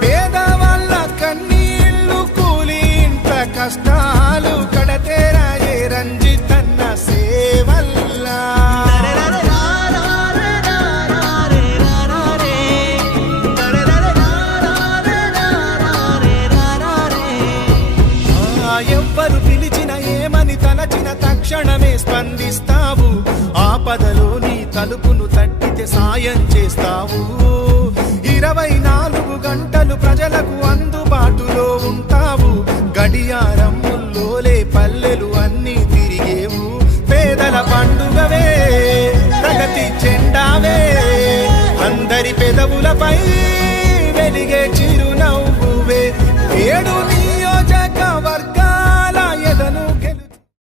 పేదవాళ్ళ కన్నీళ్ళు కూలి ఇంత కష్టాలు కడతేరాయే రంజితన్న సేవల్లా ఎవ్వరు పిలిచిన ఏమని తలచిన తక్షణమే స్పందిస్తావు ఆపదలో నీ తలుపును తట్టితే సాయం చేస్తావు 24 గంటలు ప్రజలకు అందుబాటులో ఉంటావు గడియారముల్లోలే పల్లెలు అన్నీ తిరిగేవు పేదల పండుగవే ప్రగతి చెండావే అందరి పెదవులపై వెలిగే చిరునవ్వువే ఏడు